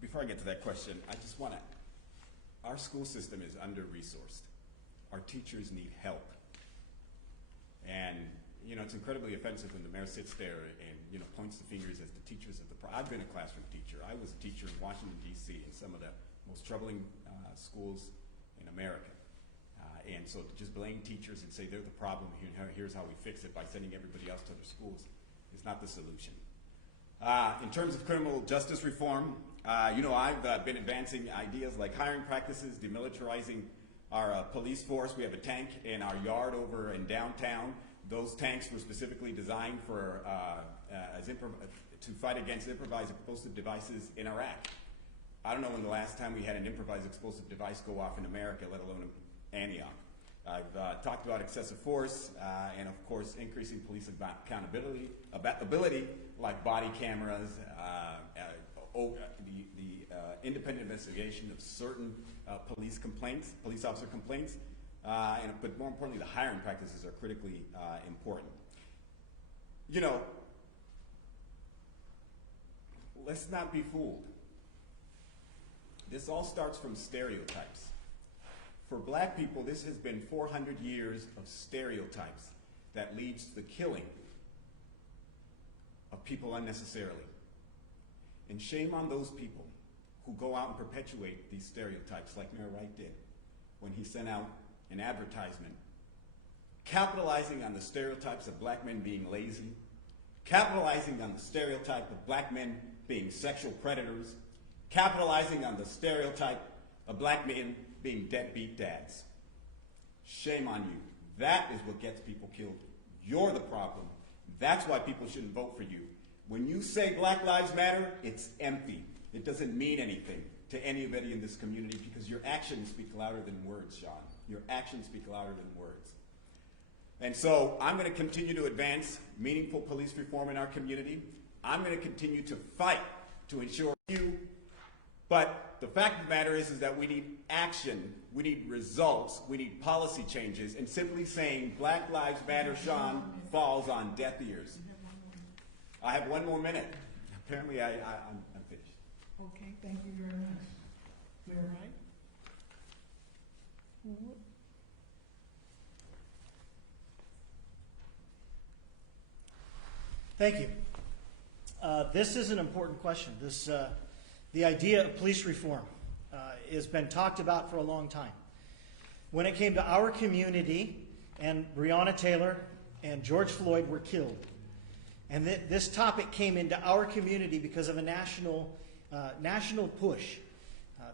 before I get to that question, I just want to, our school system is under-resourced. Our teachers need help. And, you know, it's incredibly offensive when the mayor sits there and, you know, points the fingers as the teachers of the problem. I've been a classroom teacher. I was a teacher in Washington, D.C. in some of the most troubling schools in America. And so to just blame teachers and say they're the problem, here's how we fix it by sending everybody else to other schools is not the solution. In terms of criminal justice reform, you know, I've been advancing ideas like hiring practices, demilitarizing our police force. We have a tank in our yard over in downtown. Those tanks were specifically designed for to fight against improvised explosive devices in Iraq. I don't know when the last time we had an improvised explosive device go off in America, let alone in Antioch. I've talked about excessive force and, of course, increasing police accountability, ability like body cameras, the independent investigation of certain police officer complaints, but more importantly, the hiring practices are critically important. You know, let's not be fooled. This all starts from stereotypes. For black people, this has been 400 years of stereotypes that leads to the killing of people unnecessarily. And shame on those people who go out and perpetuate these stereotypes like Mayor Wright did when he sent out an advertisement capitalizing on the stereotypes of black men being lazy, capitalizing on the stereotype of black men being sexual predators, capitalizing on the stereotype of black men being deadbeat dads. Shame on you. That is what gets people killed. You're the problem. That's why people shouldn't vote for you. When you say Black Lives Matter, it's empty. It doesn't mean anything to anybody in this community because your actions speak louder than words, Sean. Your actions speak louder than words. And so I'm going to continue to advance meaningful police reform in our community. I'm going to continue to fight to ensure you. But the fact of the matter is that we need action, we need results, we need policy changes, and simply saying Black Lives Matter, Sean, falls on deaf ears. I have one more minute. Apparently I'm finished. Okay, thank you very much. Mayor Wright? Thank you. This is an important question. The idea of police reform has been talked about for a long time. When it came to our community, and Breonna Taylor and George Floyd were killed, and this topic came into our community because of a national push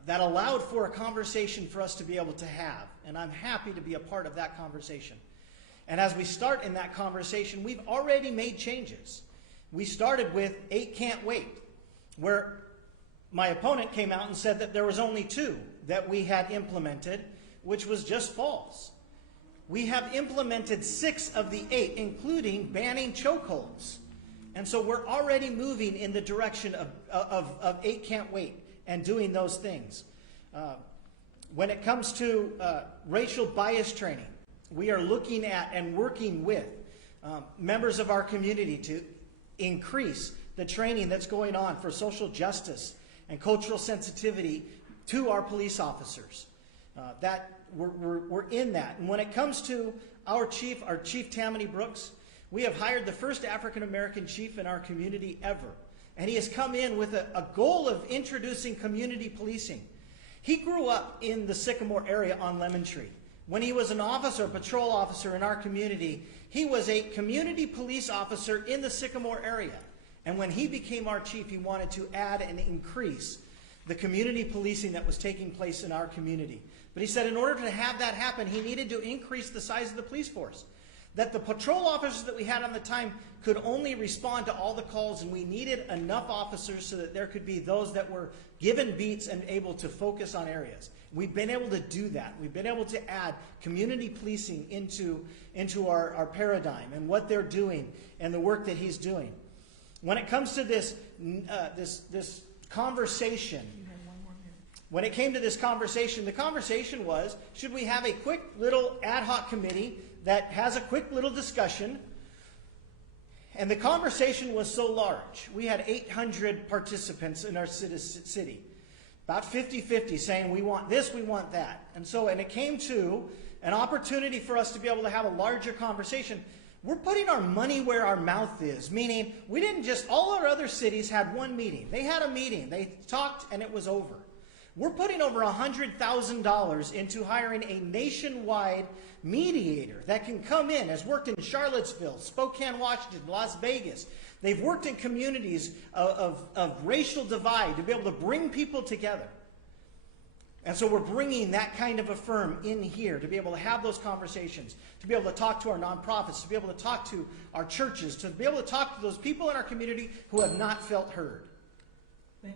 that allowed for a conversation for us to be able to have, and I'm happy to be a part of that conversation. And as we start in that conversation, we've already made changes. We started with 8 Can't Wait, where my opponent came out and said that there was only 2 that we had implemented, which was just false. We have implemented 6 of the 8, including banning chokeholds. And so we're already moving in the direction of 8 Can't Wait and doing those things. When it comes to racial bias training, we are looking at and working with members of our community to increase the training that's going on for social justice and cultural sensitivity to our police officers. That we're in that. And when it comes to our chief Tammany Brooks, we have hired the first African-American chief in our community ever. And he has come in with a goal of introducing community policing. He grew up in the Sycamore area on Lemon Tree. When he was an officer, a patrol officer in our community, he was a community police officer in the Sycamore area. And when he became our chief, he wanted to add and increase the community policing that was taking place in our community. But he said in order to have that happen, he needed to increase the size of the police force. That the patrol officers that we had on the time could only respond to all the calls, and we needed enough officers so that there could be those that were given beats and able to focus on areas. We've been able to do that. We've been able to add community policing into our paradigm and what they're doing and the work that he's doing. When it comes to this conversation, when it came to this conversation, the conversation was, should we have a quick little ad hoc committee that has a quick little discussion? And the conversation was so large. We had 800 participants in our city. about 50-50, saying we want this, we want that. And it came to an opportunity for us to be able to have a larger conversation. We're putting our money where our mouth is, meaning we didn't just, all our other cities had one meeting. They had a meeting, they talked, and it was over. We're putting over $100,000 into hiring a nationwide mediator that can come in, has worked in Charlottesville, Spokane, Washington, Las Vegas. They've worked in communities of racial divide to be able to bring people together. And so we're bringing that kind of a firm in here to be able to have those conversations, to be able to talk to our nonprofits, to be able to talk to our churches, to be able to talk to those people in our community who have not felt heard.